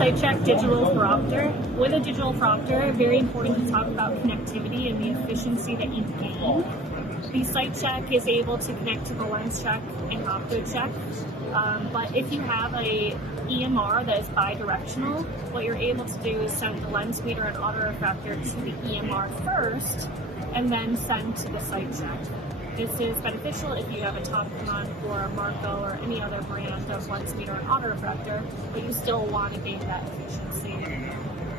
SIGHTCHEK digital Foropter. With a digital Foropter, very important to talk about connectivity and the efficiency that you gain. The SIGHTCHEK is able to connect to the lens check and opto check, but if you have a EMR that is bi-directional, what you're able to do is send the lens meter and autorefractor to the EMR first, and then send to the SIGHTCHEK. This is beneficial if you have a Topcon or a Marco or any other brand of lens meter and autorefractor, but you still want to gain that efficiency.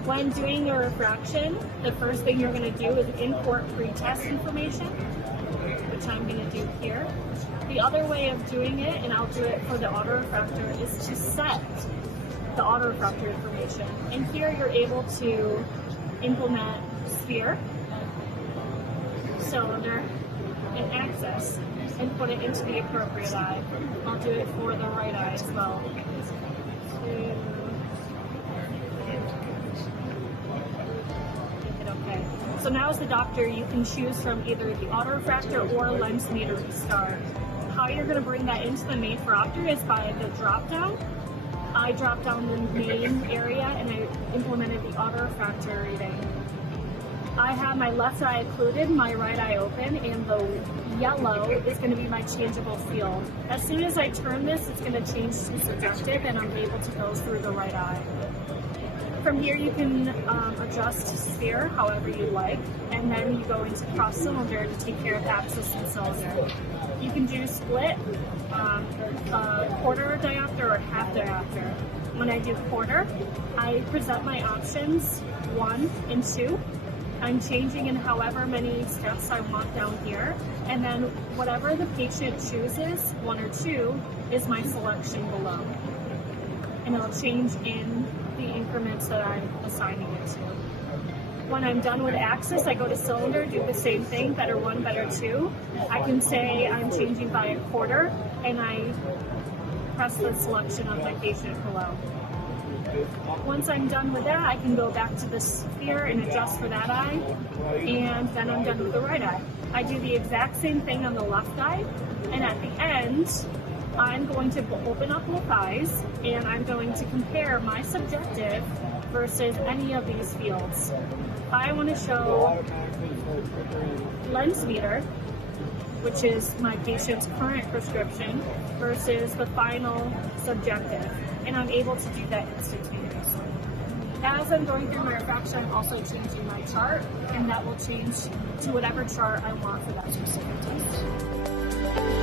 When doing a refraction, the first thing you're going to do is import pretest information, which I'm going to do here. The other way of doing it, and I'll do it for the autorefractor, is to set the autorefractor information. And here you're able to implement sphere, cylinder, and axis, and put it into the appropriate eye. I'll do it for the right eye as well. Okay. So now as the doctor, you can choose from either the autorefractor or lens meter restart. How you're going to bring that into the main Foropter is by the drop down. I dropped down the main area and I implemented the autorefractor reading. I have my left eye occluded, my right eye open, and the yellow is going to be my changeable field. As soon as I turn this, it's going to change to subjective and I'm able to go through the right eye. From here you can adjust sphere however you like, and then you go into cross cylinder to take care of axis and cylinder. You can do split, quarter diopter or half diopter. When I do quarter, I present my options 1 and 2. I'm changing in however many steps I want down here, and then whatever the patient chooses, 1 or 2, is my selection below. And it'll change in the increments that I'm assigning it to. When I'm done with axis, I go to cylinder, do the same thing, better 1, better 2. I can say I'm changing by a quarter, and I press the selection of my patient below. Once I'm done with that, I can go back to the sphere and adjust for that eye, and then I'm done with the right eye. I do the exact same thing on the left eye, and at the end, I'm going to open up both eyes, and I'm going to compare my subjective versus any of these fields. I want to show lens meter, which is my patient's current prescription, versus the final subjective, and I'm able to do that instantaneously. As I'm going through my refraction, I'm also changing my chart, and that will change to whatever chart I want for that specific test.